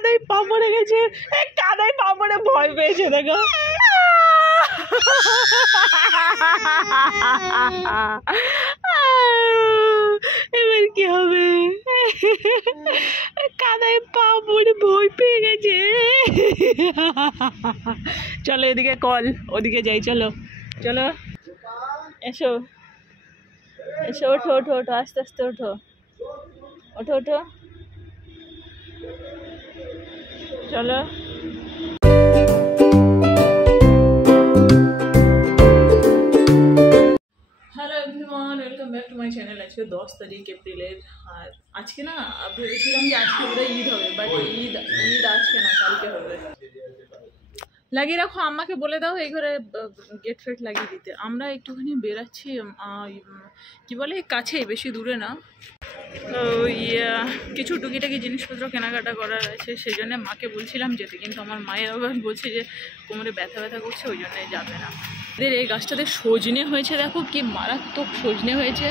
কাদায় পা পড়ে গেছে, কাদায় পা পড়ে ভয় পেয়েছে দেখো। এবার কি হবে? কাদায় পা পড়ে ভয় পেয়ে গেছে। চলো এদিকে কল, ওদিকে যাই, চলো চলো এসো এসো, ওঠো ওঠো ওঠো, আস্তে আস্তে ওঠো, ওঠো ওঠো, চলো। Hello everyone, welcome back to my channel. আজকে 10 তারিখ এপ্রিলের, আর আজকে না ভেবেছিলাম যে আজকে ওরা ঈদ হবে, বাট ঈদ আজকে না, কালকে হবে। লাগিয়ে রাখো, আম্মাকে বলে দাও এই ঘরে গেট ফেট লাগিয়ে দিতে। আমরা একটুখানি বেরাচ্ছি, কি বলে কাছেই, বেশি দূরে না। কিছু টুকিটাকি জিনিসপত্র কেনাকাটা করার আছে, সেই জন্য মাকে বলছিলাম যেতে, কিন্তু আমার মায়ের আবার বলছে যে কোমরে ব্যথা ব্যথা করছে, ওই জন্য যাবে না। এদের এই গাছটাতে সজনে হয়েছে, দেখো কি মারাত্মক সজনে হয়েছে।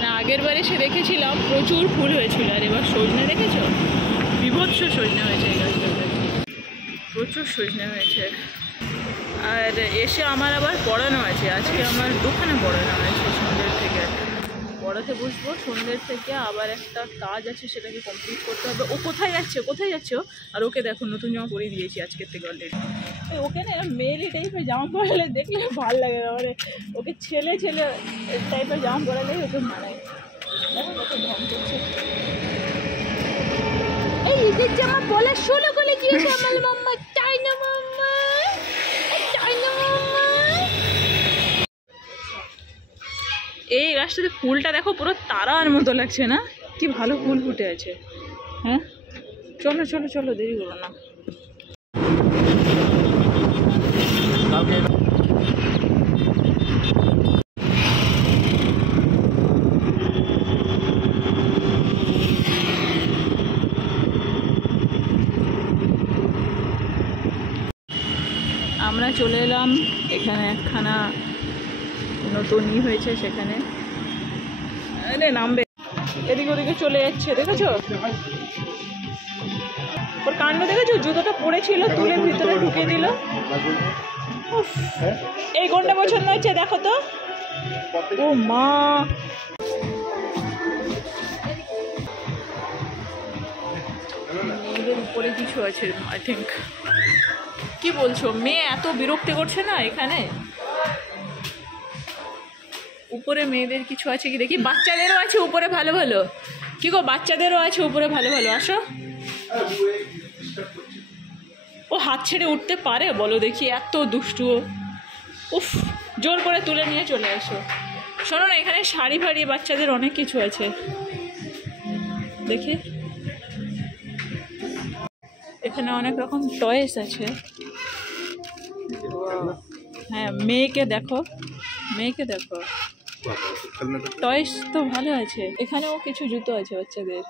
না আগের বারে এসে দেখেছিলাম প্রচুর ফুল হয়েছিল, আর এবার সজনে দেখেছো, বিভৎস সজনে হয়েছে এই গাছটাতে, প্রচুর সজনে হয়েছে। আর এসে আমার আবার পড়ানো আছে, আজকে আমার দোকানে পড়ানো আছে, সন্ধ্যের থেকে পড়াতে বসবো। সন্ধ্যের থেকে আবার একটা কাজ আছে, সেটাকে কমপ্লিট করতে হবে। ও কোথায় যাচ্ছে, কোথায় যাচ্ছে ও? আর ওকে দেখো নতুন জামা পরিয়ে দিয়েছি আজকের থেকে অলরেডি। ওকে না মেয়েলি টাইপের জামা পরালে দেখলে ভালো লাগে না, মানে ওকে ছেলে ছেলে টাইপের জামা পরালে ওকে মানায়। দেখো কত ঢং করছে। এই ঈদের জামা বলা ষোলো করে দিয়েছে আমার মাম্মা, চাই না মাম্মা, চাই না মাম্মা। এই গাছটাতে ফুলটা দেখো পুরো তারার মতো লাগছে না? কি ভালো ফুল ফুটে আছে। হ্যাঁ চলো চলো চলো, দেরি করো না। আমরা চলে এলাম এখানে, একখানা নতুন হয়েছে, সেখানে নামবে, এদিকে ওদিকে চলে যাচ্ছে, দেখেছো ওর কাণ্ড, দেখেছো জুতোটা পড়েছিল তুলে ভিতরে ঢুকিয়ে দিল। এই কোনটা পছন্দ হচ্ছে দেখো তো। ও মা, মেয়েদের উপরে কিছু আছে আই থিঙ্ক। কি বলছো, মেয়ে এত বিরক্তি করছে না এখানে, উপরে মেয়েদের কিছু আছে কি দেখি। বাচ্চাদেরও আছে উপরে ভালো ভালো, কি গো বাচ্চাদেরও আছে উপরে ভালো ভালো, আসো। ও হাত ছেড়ে উঠতে পারে বলো দেখি, এত দুষ্টু। উফ, জোর করে তুলে নিয়ে চলে আসো। শোনো না, এখানে শাড়ি ফাড়ি বাচ্চাদের অনেক কিছু আছে দেখি, এখানে অনেক রকম টয়েস আছে। হ্যাঁ মেয়েকে দেখো, মেয়েকে দেখো, টয়েস তো ভালো আছে। এখানেও কিছু জুতো আছে বাচ্চাদের।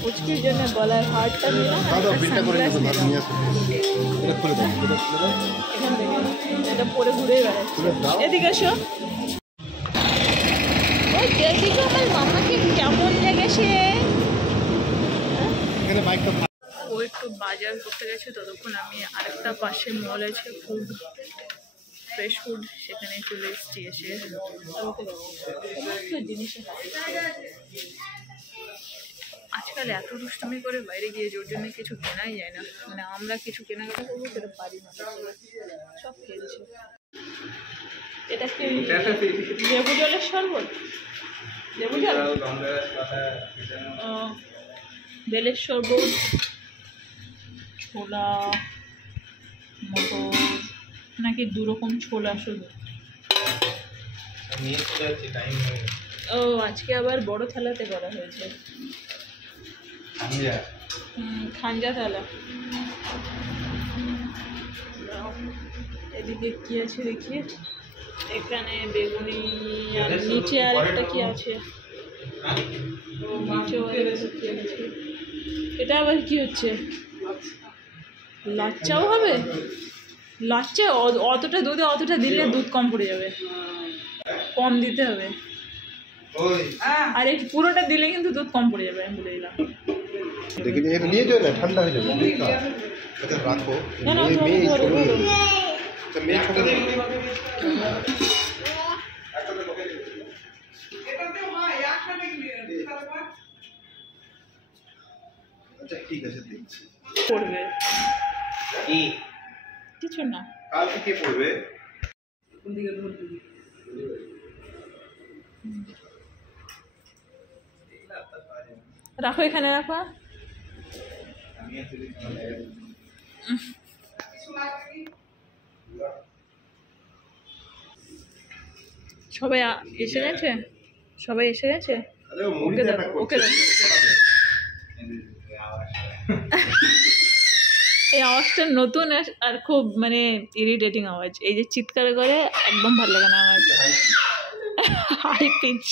পুচকির জন্য গলার হারটা নিলাম, এখান থেকে এটা পরে ঘুরেই বেড়াচ্ছে। এদিকে এসো, ওই দেখো আমার মামাকে কেমন লেগেছে। ও একটু বাজার করতে গেছে, ততক্ষণ আমি আরেকটা পাশে মল আছে ফুড, ফ্রেশ ফুড, সেখানে চলে এসেছি। এসে জিনিস আজকাল এত দুষ্টুমি করে বাইরে গিয়ে, ওর জন্য কিছু কেনাই যায় না, মানে আমরা কিছু কেনাকাটা করবো সেটা পারি না, সব খেলছে। এটা কি লেবু জলের শরবত, লেবু জল, বেলের শরবত, ছোলা মটর নাকি দুরকম ছোলা শুধু। ও আজকে আবার বড় থালাতে করা হয়েছে, খাঞ্জা থালা। এদিকে কি আছে দেখি, এখানে বেগুনি, আর নিচে আর একটা কি আছে, এটা আবার কি হচ্ছে, লাচ্চাও হবে। লাচ্চা অতটা দুধে অতটা দিলে দুধ কম পড়ে যাবে, কম দিতে হবে। আর এই পুরোটা দিলে কিন্তু দুধ কম পড়ে যাবে, আমি বলে দিলাম। लेकिन ये लिए जो है ना ठंडा हो जाएगा अच्छा रखो मैं छोड़ तो मैं छोड़ अच्छा ठीक है দেখছি পড়বে কি কিছু না কালকে কে পড়বে কোন দিকে ধরবি রাখো এখানে রাখো সবাই এসে গেছে, সবাই এসে গেছে। ওকে দেখো ওকে দেখো এই আওয়াজটা নতুন আর খুব মানে ইরিটেটিং আওয়াজ, এই যে চিৎকার করে একদম ভালো লাগে না আওয়াজ, হাই পিচ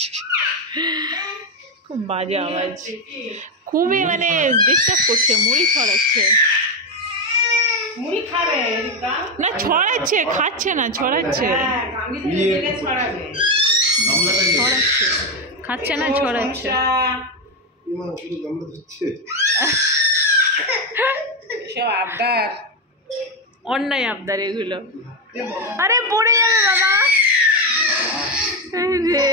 খুব বাজে আওয়াজ, খুবই মানে ডিস্টার্ব করছে। মুড়ি ছড়াচ্ছে, মুড়ি খাবে না, ছড়াচ্ছে, খাচ্ছে না, ছড়াচ্ছে, ছড়াচ্ছে, খাচ্ছে না, ছড়াচ্ছে। অন্যায় আবদার এগুলো। আরে পড়ে যাবে বাবা রে।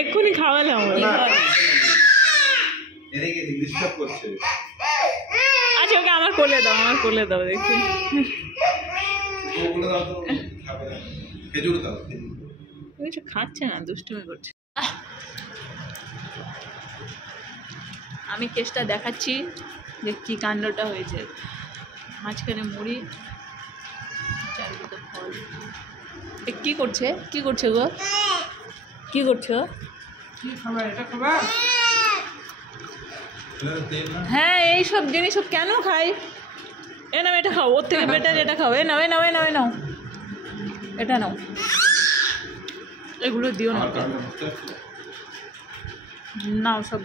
এক্ষুনি খাওয়ালাম। আচ্ছা ওকে আমার কোলে দাও, আমার কোলে দাও দেখি। কিছু খাচ্ছে না, দুষ্টুমি করছে। আমি কেসটা দেখাচ্ছি যে কি কাণ্ডটা হয়েছে। মাঝখানে মুড়ি, চারিদিকে ফল। কি করছে, কি করছে গো, কি করছো? হ্যাঁ এইসব জিনিস কেন খাই? এ নাও এটা খাও, ওর থেকে বেটার এটা খাও। এ নাও, এ নাও, এ নাও, এ নাও, এটা নাও। এগুলো দিও না, নাও সব।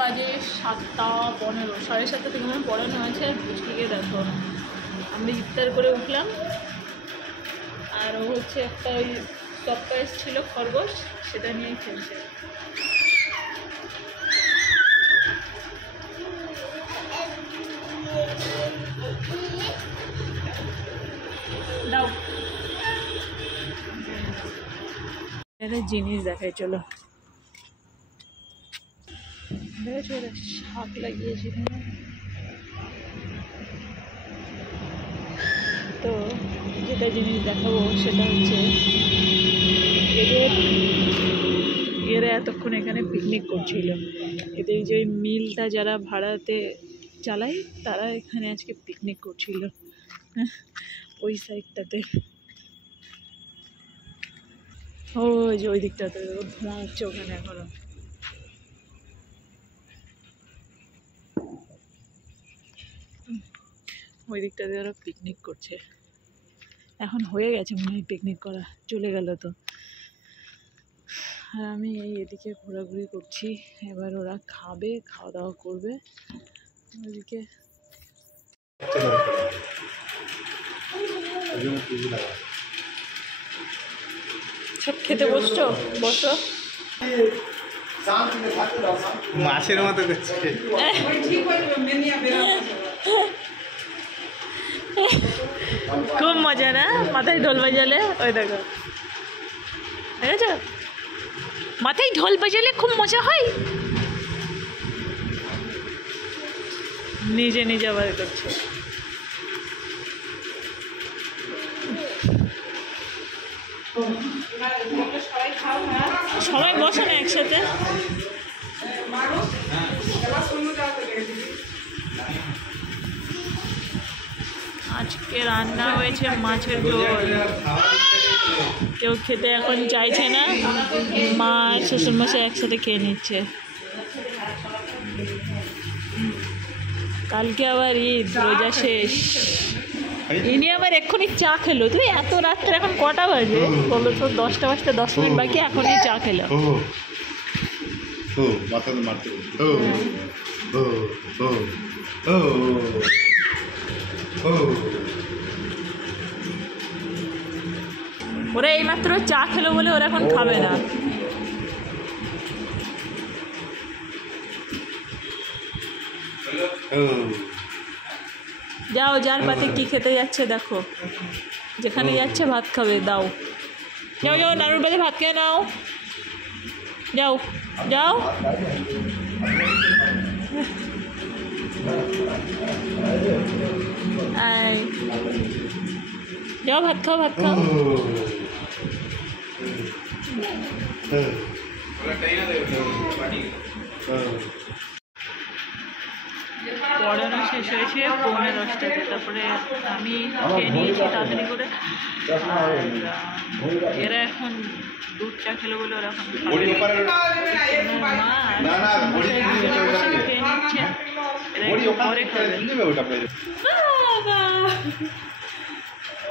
বাজে 7:15, 7:30 থেকে আমার পড়ানো আছে। বৃষ্টিকে দেখো, আমি ইফতার করে উঠলাম, আর ও হচ্ছে একটা ওই টপকা এসেছিল খরগোশ, সেটা নিয়েই খেলছে। দাও একটা জিনিস দেখাই, চলো। দেখেছো শাক লাগিয়েছি এখানে, তো যেটা জিনিস দেখাবো সেটা হচ্ছে এরা এতক্ষণ এখানে পিকনিক করছিল। এদের যে মিলটা যারা ভাড়াতে চালায় তারা এখানে আজকে পিকনিক করছিল ওই সাইডটাতে। ওই যে ওই দিকটাতে ধোঁয়া হচ্ছে ওখানে এখনো। ওই দিকটাতে ওরা পিকনিক করছে। এখন হয়ে গেছে মনে হয় পিকনিক করা, চলে গেল তো। আর আমি এদিকে ঘোরাঘুরি করছি। এবার ওরা খাবে, খাওয়া দাওয়া করবে। ওইদিকে সব খেতে বসছো, বসো। মাছের মতো করছে। খুব মজা না মাথায় ঢোল বাজালে? ওই দেখো, দেখেছো মাথায় ঢোল বাজালে খুব মজা হয়। নিজে নিজে আবার করছে। সবাই বসে না একসাথে। আজকে রান্না হয়েছে মাছের ঝোল। কেউ খেতে এখন চাইছে না, মা আর শ্বশুরমশাই একসাথে খেয়ে নিচ্ছে। কালকে আবার ঈদ, রোজা শেষ। ইনি আবার এক্ষুনি চা খেলো। তুই এত রাত্রে, এখন কটা বাজে বলো তো? 10টা বাজতে 10 মিনিট বাকি, এখনই চা খেলো। ওরা এইমাত্র চা খেলো বলে ওরা এখন খাবে না। যাও, যার পাতে কি খেতে যাচ্ছে দেখো, যেখানে যাচ্ছে ভাত খাবে, দাও যাও যাও, নানুর পাতে ভাত খেয়ে নাও, যাও যাও। যাও ভাত খাও, ভাত খাও। পড়ানো শেষ হয়েছে 9:45, তারপরে আমি খেয়ে নিয়েছি তাড়াতাড়ি করে। এরা এখন দুধ চা খেলো বলে ওরা এখন খেয়ে নিচ্ছে, পরে খাবে।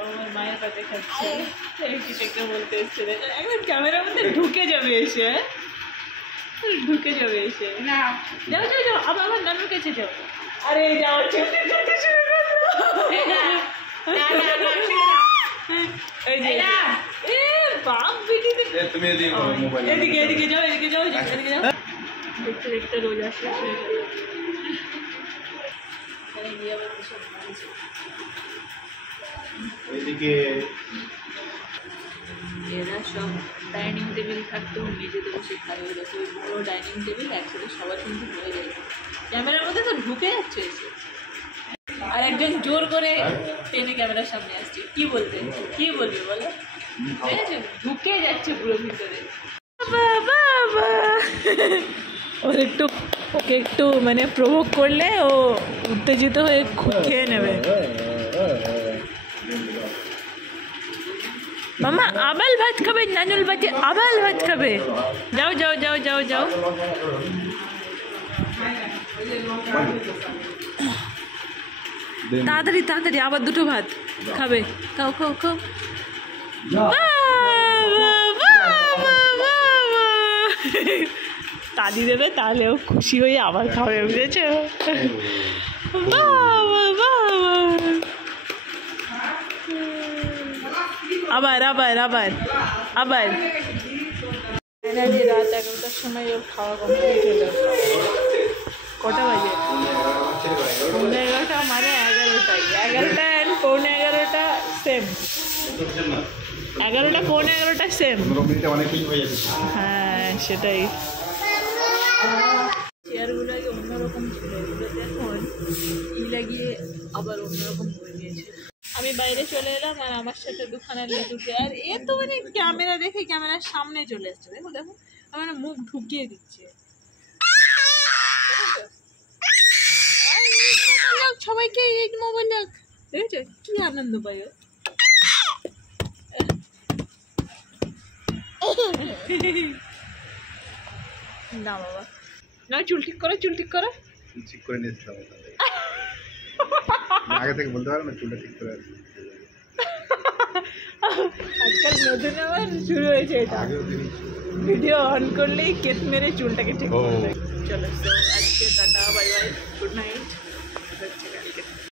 আমার মায়ের পাতে খাচ্ছে, বলতে এসছে একদম ক্যামেরার মধ্যে ঢুকে যাবে এসে, ঢুকে যাবে এসে। যাও যাও যাও, আবার আমার নানুর কাছে যাও। আরে যাও, এই যে বাপ বেটি, এদিকে এদিকে যাও, এদিকে যাও, এদিকে যাও। দেখতে দেখতে রোজা শেষ হয়ে গেল। এরা সব ডাইনিং টেবিল থাকতো, মেঝেতে বসে খাই, ওই দেখো ওই বড়ো ডাইনিং টেবিল, একসাথে সবার কিন্তু হয়ে যায়। ক্যামেরার মধ্যে তো ঢুকে যাচ্ছে এসে, আর একজন জোর করে টেনে ক্যামেরার সামনে আসছে। কি বলতে, কি বলবে বলো, ঢুকে যাচ্ছে পুরো ভিতরে। বাবা ওর একটু, ওকে একটু মানে প্রভোগ করলে ও উত্তেজিত হয়ে খেয়ে নেবে। মামা আবাল ভাত খাবে, নানুল বাটি আবাল ভাত খাবে। যাও যাও যাও যাও যাও। তাড়াতাড়ি তাড়াতাড়ি, আবার দুটো ভাত খাবে, খাও খাও খাও। তালি দেবে, তাহলে ও খুশি হয়ে আবার খাবে, বুঝেছ? আবার আবার আবার আবার। ফাইনালি রাত 11টার সময় ওর খাওয়া কমপ্লিট হলো। কটা বাজে? 11:15 মানে 11টাই। 11টা অ্যান্ড 11:15 সেম। 11টা 11:15 সেম। হ্যাঁ সেটাই। চেয়ারগুলো আগে অন্যরকম ছিল, এগুলো এখন ই লাগিয়ে আবার অন্যরকম হয়ে গিয়েছে। আমি বাইরে চলে এলাম আর আমার সাথে দুখানা লিটুকে, আর এ তো মানে ক্যামেরা দেখে ক্যামেরার সামনে চলে এসছে। দেখো দেখো আমার মুখ ঢুকিয়ে দিচ্ছে। সবাইকে এই মোবাইল দেখ, দেখেছো কি আনন্দ পাই। না বাবা না, চুল ঠিক করো, চুল ঠিক করো। ঠিক করে নিয়েছিলাম আগে থেকে, বলতে পারো না চুলটা ঠিক করে আছে। আজকাল নতুন আবার শুরু হয়েছে এটা, ভিডিও অন করলেই কেট মেরে চুলটাকে ঠিক করে। চলো আজকে tata, bye bye, good night.